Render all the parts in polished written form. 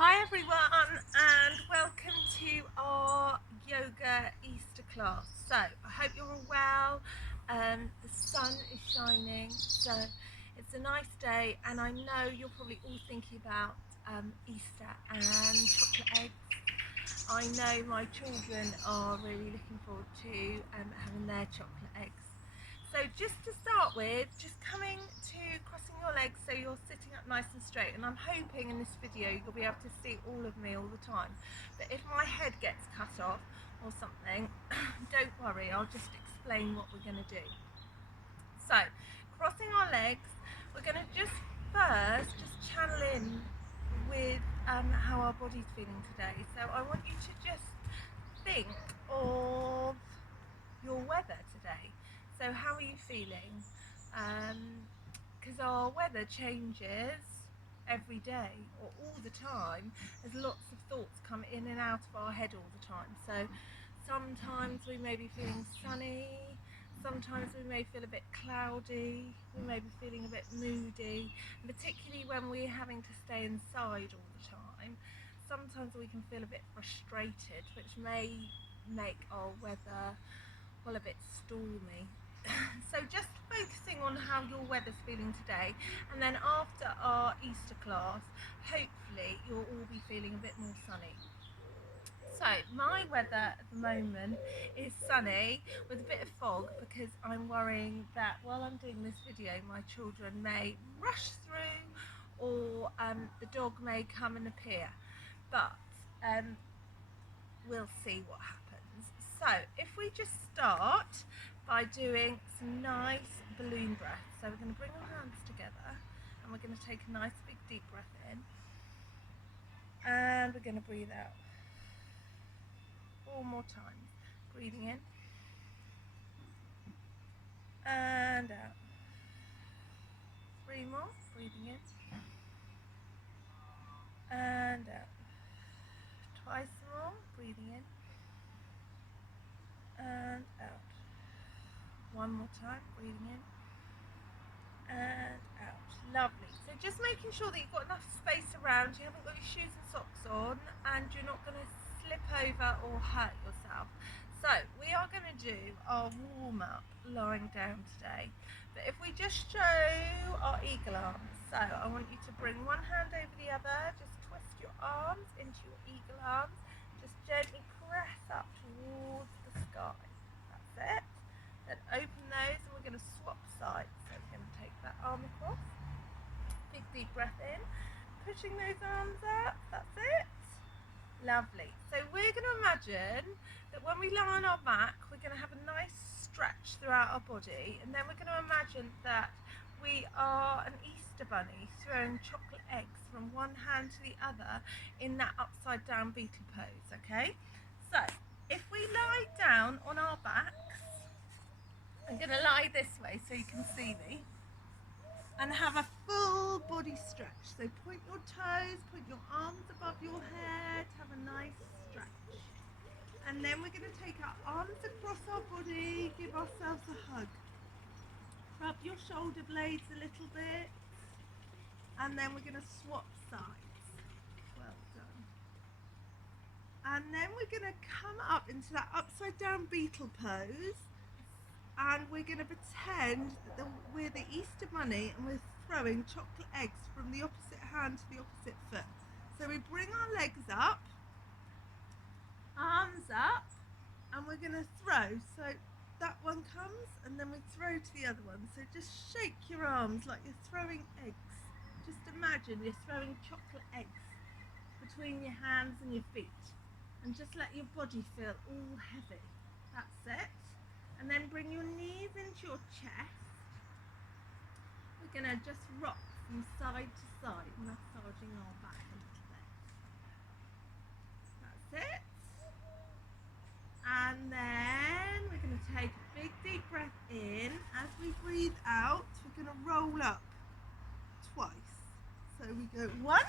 Hi everyone and welcome to our yoga Easter class. So I hope you're all well. The sun is shining, so it's a nice day, and I know you're probably all thinking about Easter and chocolate eggs. I know my children are really looking forward to having their chocolate eggs. So just to start with, just coming to crossing your legs so you're sitting up nice and straight, and I'm hoping in this video you'll be able to see all of me all the time. But if my head gets cut off or something, don't worry, I'll just explain what we're going to do. So crossing our legs, we're going to just channel in with how our body's feeling today. So I want you to just think of your weather today. So how are you feeling? Because our weather changes every day or all the time. There's lots of thoughts come in and out of our head all the time. So sometimes we may be feeling sunny, sometimes we may feel a bit cloudy, we may be feeling a bit moody, and particularly when we're having to stay inside all the time. Sometimes we can feel a bit frustrated, which may make our weather a bit stormy. So just focusing on how your weather's feeling today, and then after our Easter class, hopefully you'll all be feeling a bit more sunny. So my weather at the moment is sunny with a bit of fog, because I'm worrying that while I'm doing this video my children may rush through, or the dog may come and appear, but we'll see what happens. So if we just start by doing some nice balloon breaths. So we're going to bring our hands together and we're going to take a nice big deep breath in, and we're going to breathe out 4 more times. Breathing in and out. 3 more. Breathing in and out. Twice more. Breathing in and out. 1 more time. Breathing in and out. Lovely. So just making sure that you've got enough space around, you haven't got your shoes and socks on, and you're not going to slip over or hurt yourself. So we are going to do our warm up lying down today. But if we just show our eagle arms, so I want you to bring one hand over the other, just twist your arms into your eagle arms, just gently press up towards the sky. That's it. Then open those and we're going to swap sides. So we're going to take that arm across. Big deep breath in, pushing those arms up. That's it. Lovely. So we're going to imagine that when we lie on our back, we're going to have a nice stretch throughout our body, and then we're going to imagine that we are an Easter bunny throwing chocolate eggs from one hand to the other in that upside down beetle pose. Okay, so if we lie down on our backs, I'm going to lie this way so you can see me, and have a full body stretch. So point your toes, point your arms above your head, have a nice stretch. And then we're going to take our arms across our body, give ourselves a hug. Rub your shoulder blades a little bit, and then we're going to swap sides. Well done. And then we're going to come up into that upside down beetle pose, and we're going to pretend that we're the Easter bunny and we're throwing chocolate eggs from the opposite hand to the opposite foot. So we bring our legs up, arms up, and we're going to throw. So that one comes and then we throw to the other one. So just shake your arms like you're throwing eggs. Just imagine you're throwing chocolate eggs between your hands and your feet, and just let your body feel all heavy. That's it. And then bring your knees into your chest. We're going to just rock from side to side, massaging our back a little bit. That's it. And then we're going to take a big deep breath in. As we breathe out, we're going to roll up twice. So we go 1.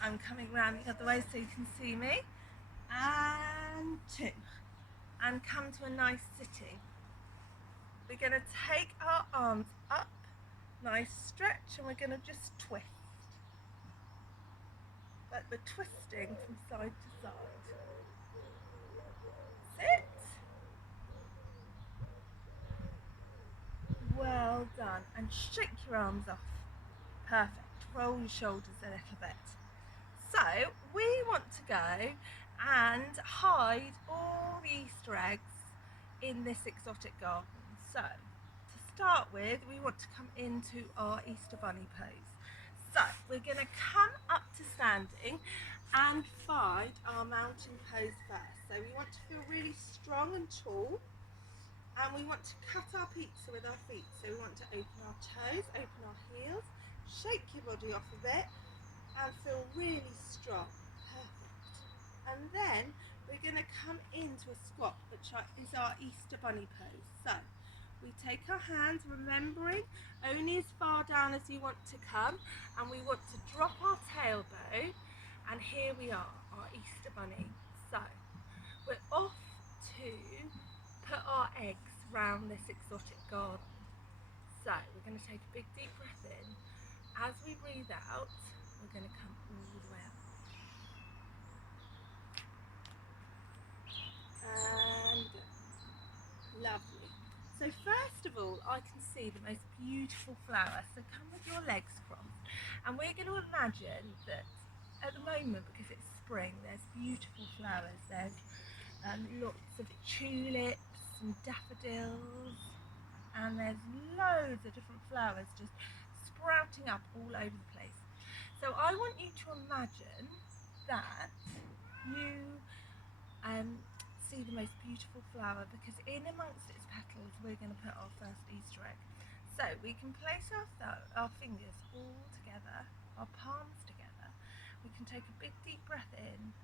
I'm coming round the other way so you can see me. And 2. And come to a nice sitting. We're going to take our arms up, nice stretch, and we're going to just twist. like we're twisting from side to side. Sit. Well done. And shake your arms off. Perfect. Roll your shoulders a little bit. So we want to go and hide all the Easter eggs in this exotic garden. So to start with, we want to come into our Easter bunny pose. So we're going to come up to standing and find our mountain pose first. So we want to feel really strong and tall, and we want to cut our pizza with our feet. So we want to open our toes, open our heels, shake your body off a bit and feel really strong. Perfect. And then we're going to come into a squat, which is our Easter bunny pose. So we take our hands, remembering only as far down as you want to come, and we want to drop our tailbone, and here we are, our Easter bunny. So we're off to put our eggs round this exotic garden. So we're going to take a big deep breath in. As we breathe out, we're going to come all the way up. And lovely. So first of all, I can see the most beautiful flower. So come with your legs crossed, and we're going to imagine that at the moment, because it's spring, there's beautiful flowers. There's lots of tulips and daffodils, and there's loads of different flowers just sprouting up all over the place. So I want you to imagine that you see the most beautiful flower, because in amongst its petals we're going to put our first Easter egg. So we can place our fingers all together, our palms together. We can take a big deep breath in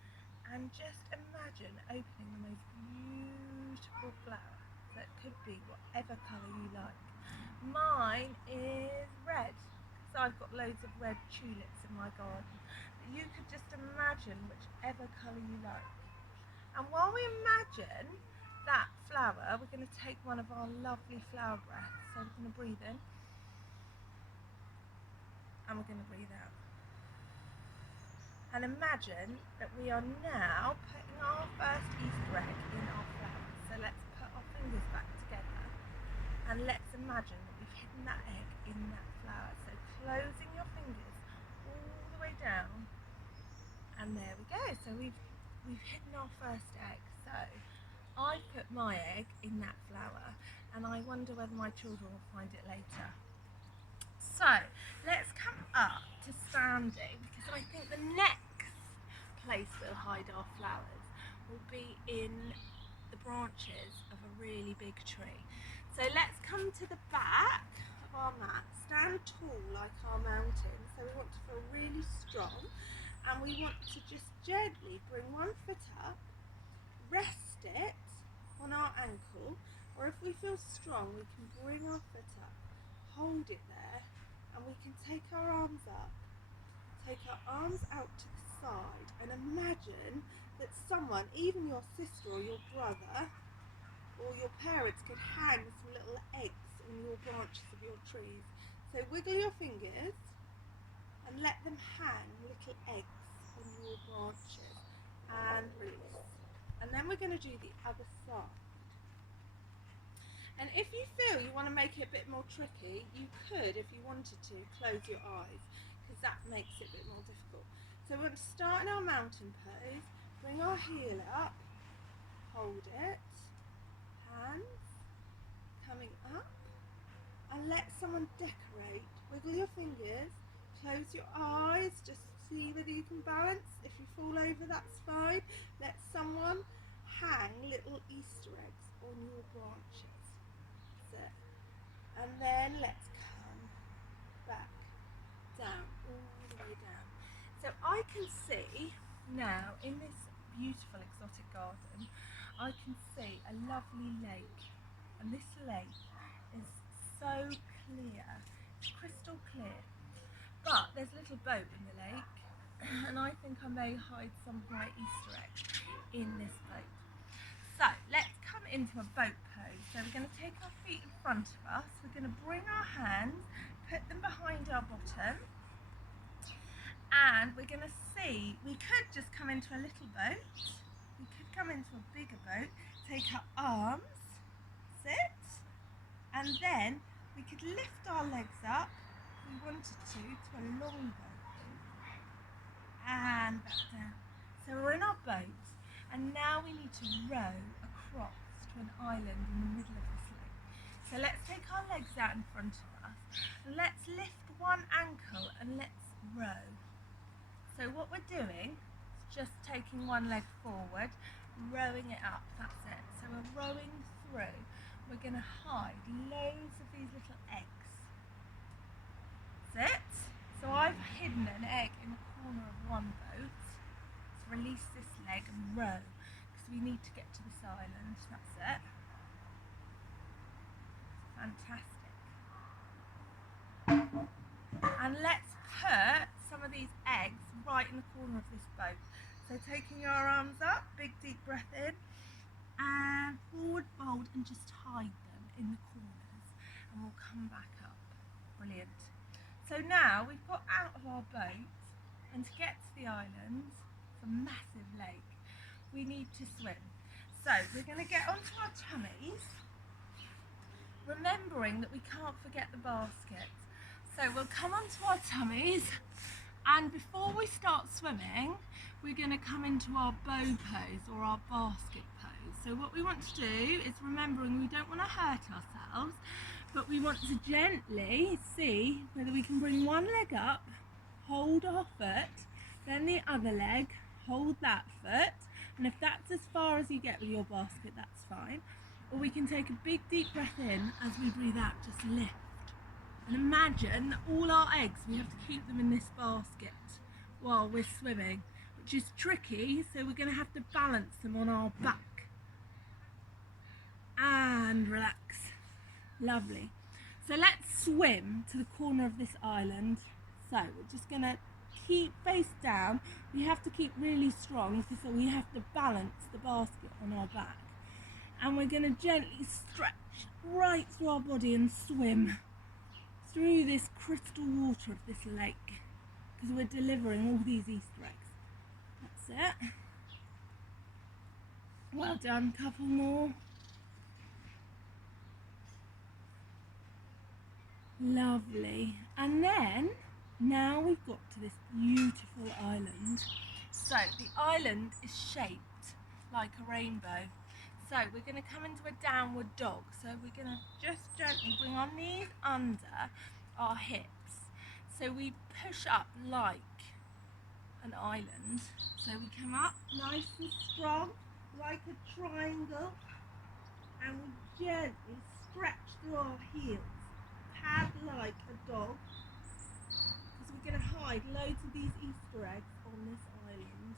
and just imagine opening the most beautiful flower that could be whatever colour you like. Mine is red, because I've got loads of red tulips in my garden. But you could just imagine whichever colour you like. And while we imagine that flower, we're going to take one of our lovely flower breaths. So we're going to breathe in, and we're going to breathe out. And imagine that we are now putting our first Easter egg in our flower. So let's put our fingers back together, and let's imagine that we've hidden that egg in that flower. So closing your fingers all the way down, and there we go. So we've hidden our first egg. So I put my egg in that flower, and I wonder whether my children will find it later. So let's come up to standing, because I think the next place we'll hide our flowers will be in the branches of a really big tree. So let's come to the back of our mat, stand tall like our mountain. So we want to feel really strong, and we want to just gently bring one foot up, rest it on our ankle, or if we feel strong, we can bring our foot up, hold it there, and we can take our arms up, take our arms out to the side, and imagine that someone, even your sister or your brother or your parents, could hang some little eggs in your branches of your trees. So wiggle your fingers and let them hang little eggs on your branches, and release. And then we're going to do the other side. And if you feel you want to make it a bit more tricky, you could, if you wanted to, close your eyes, because that makes it a bit more difficult. So we're going to start in our mountain pose, bring our heel up, hold it, hands coming up, and let someone decorate. Wiggle your fingers, close your eyes, just see whether you can balance. If you fall over, that's fine. Let someone hang little Easter eggs on your branches. That's it. And then let's come back down, all the way down. So I can see now in this beautiful exotic garden, I can see a lovely lake, and this lake is so clear, it's crystal clear, but there's a little boat in the lake, and I think I may hide some of my Easter eggs in this boat. So let's come into a boat pose. So we're going to take our feet in front of us, we're going to bring our hands, put them behind our bottom, and And we're going to see, we could just come into a little boat, we could come into a bigger boat, take our arms, sit, and then we could lift our legs up if we wanted to a long boat, and back down. So we're in our boat, and now we need to row across to an island in the middle of this lake. So let's take our legs out in front of us, and let's lift one ankle and let's row. So what we're doing is just taking one leg forward, rowing it up, that's it. So we're rowing through. We're going to hide loads of these little eggs. That's it. So I've hidden an egg in the corner of one boat. Let's release this leg and row, because we need to get to this island. That's it. Fantastic. And let's put some of these eggs right in the corner of this boat. So taking your arms up, big deep breath in, and forward fold, and just hide them in the corners, and we'll come back up. Brilliant. So now we've got out of our boat, and to get to the island, it's a massive lake, we need to swim. So we're going to get onto our tummies, remembering that we can't forget the basket. So we'll come onto our tummies, and before we start swimming, we're going to come into our bow pose or our basket pose. So what we want to do is, remembering we don't want to hurt ourselves, but we want to gently see whether we can bring one leg up, hold our foot, then the other leg, hold that foot, and if that's as far as you get with your basket, that's fine. Or we can take a big deep breath in, as we breathe out, just lift. And imagine that all our eggs, we have to keep them in this basket while we're swimming, which is tricky, so we're going to have to balance them on our back. And relax. Lovely. So let's swim to the corner of this island. So we're just going to keep face down. We have to keep really strong, because we have to balance the basket on our back. And we're going to gently stretch right through our body and swim through this crystal water of this lake, because we're delivering all these Easter eggs. That's it. Well done. Couple more. Lovely. And then now we've got to this beautiful island. So the island is shaped like a rainbow. So we're going to come into a downward dog. So we're going to just gently bring our knees under our hips. So we push up like an island. So we come up nice and strong, like a triangle, and we gently stretch through our heels. Pad like a dog, because we're going to hide loads of these Easter eggs on this island.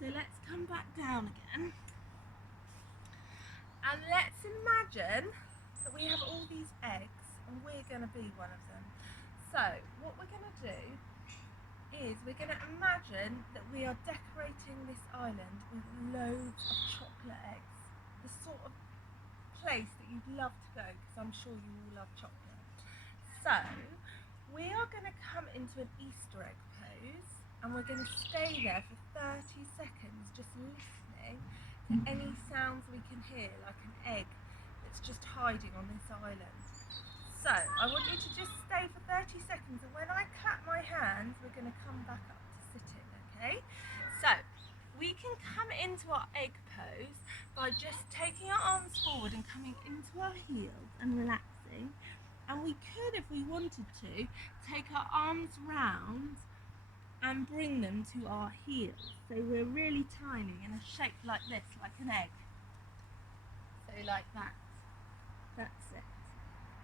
So let's come back down again. And let's imagine that we have all these eggs and we're going to be one of them. So what we're going to do is we're going to imagine that we are decorating this island with loads of chocolate eggs. The sort of place that you'd love to go, because I'm sure you all love chocolate. So we are going to come into an Easter egg pose, and we're going to stay there for 30 seconds just listening to any sounds we can hear, like an egg that's just hiding on this island. So I want you to just stay for 30 seconds, and when I clap my hands, we're going to come back up to sitting, okay? So we can come into our egg pose by just taking our arms forward and coming into our heels and relaxing. And we could, if we wanted to, take our arms round and bring them to our heels. So we're really tiny, in a shape like this, like an egg. So like that. That's it.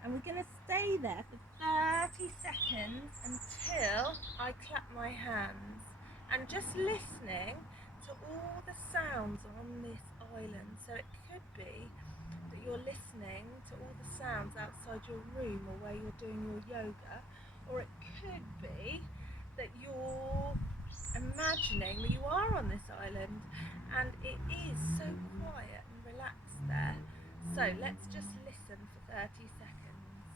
And we're going to stay there for 30 seconds until I clap my hands. And just listening to all the sounds on this island. So it could be that you're listening to all the sounds outside your room or where you're doing your yoga, or it could be that you're imagining that you are on this island and it is so quiet and relaxed there. So let's just listen for 30 seconds.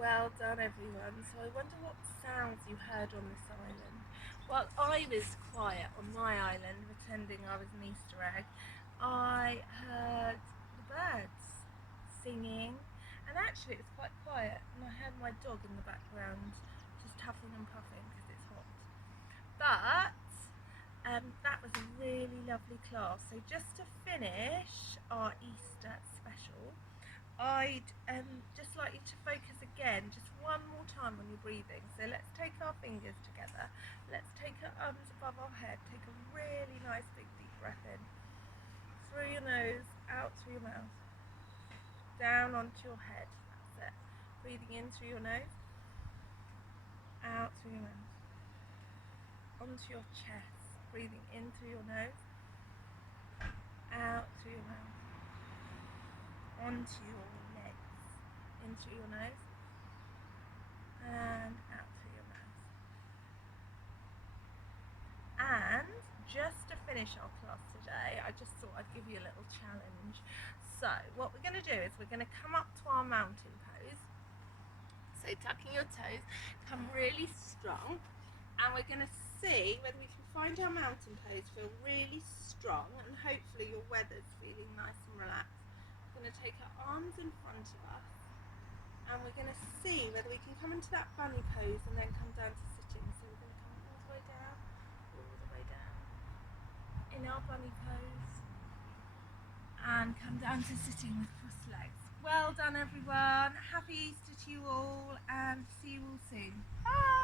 Well done everyone. So I wonder what sounds you heard on this island. While I was quiet on my island pretending I was an Easter egg, I heard the birds singing, and actually it was quite quiet, and I heard my dog in the background just huffing and puffing because it's hot. But that was a really lovely class. So just to finish our Easter special, I'd just like you to focus again, just one more time on your breathing. So let's take our fingers together. Let's take our arms above our head. Take a really nice big deep breath in. Through your nose, out through your mouth. Down onto your head. That's it. Breathing in through your nose, out through your mouth. Onto your chest. Breathing in through your nose, out through your mouth. Onto your legs. In through your nose and out through your mouth. And just to finish our class today, I just thought I'd give you a little challenge. So what we're going to do is we're going to come up to our mountain pose. So tucking your toes, come really strong, and we're going to see whether we can find our mountain pose, feel really strong, and hopefully your weather's feeling nice and relaxed. We're going to take our arms in front of us, and we're going to see whether we can come into that bunny pose and then come down to sitting. So we're going to come all the way down, in our bunny pose, and come down to sitting with crossed legs. Well done everyone, happy Easter to you all, and see you all soon. Bye!